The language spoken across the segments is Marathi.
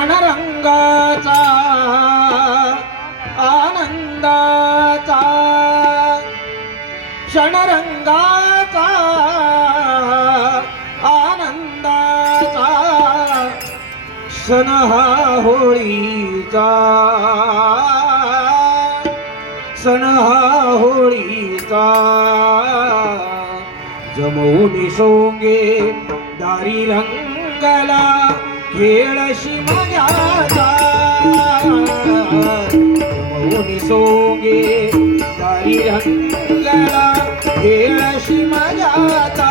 क्षणरंगाचा आनंदाचा क्षणरंगाचा आनंदाचा क्षण हा होळीचा सण हा होळीचा. जमवून सोंगे दारी रंगला खेळशी मजाचा जमवून सोंगे दारी रंगला खेळशी मजाचा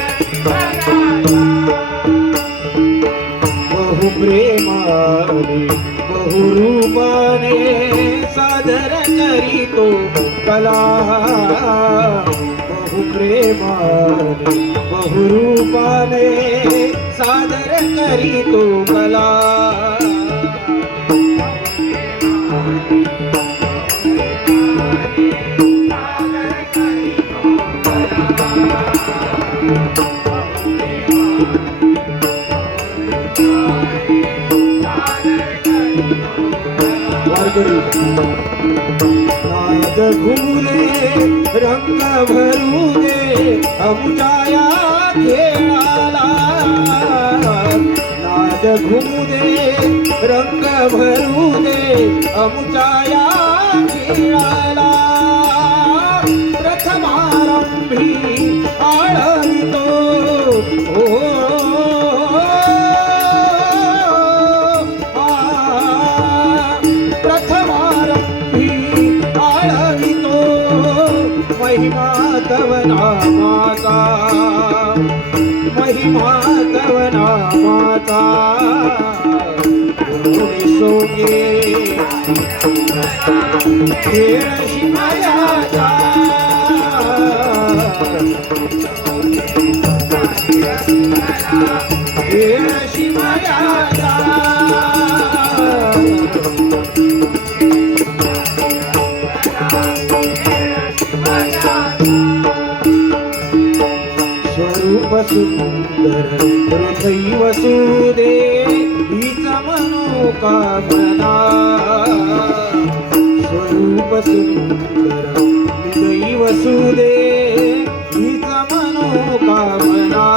बहु प्रेमाने बहु रूपाने सादर करीतो कला. बहु प्रेमाने बहु रूपाने सादर करीतो कला. नाद घुमले रंग भरू दे आमच्या खेळाला नाद घुमू दे रंग भरू दे आमच्या खेळाला. महिमा तव नामाचा महिमा तव नामाचा सोगे. खेळ खेळ सुंदर हृदय वसुदे हीच मनोकामना स्वरूप सुंदर हृदय वसुदे हीच मनोकामना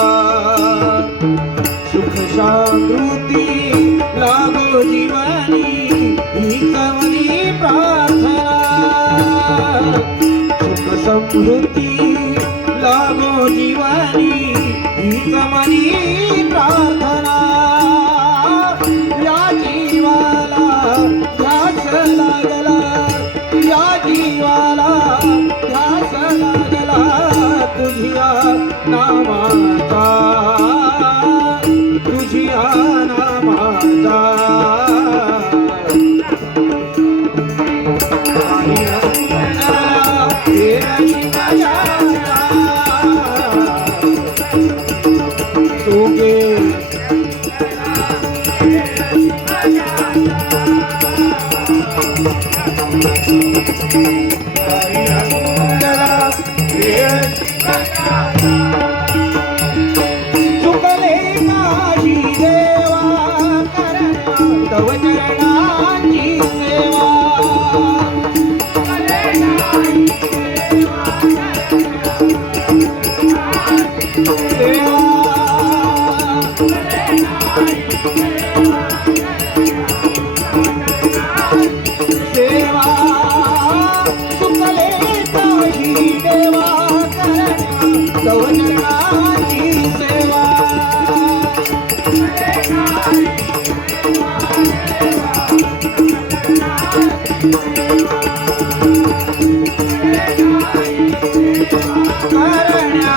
सुख शांती लागो जीवनी हीच प्रार्थना सुख समृद्धी लागो जीवनी हीच Yeah. काही देवा करण्या तव सेवा. करण्या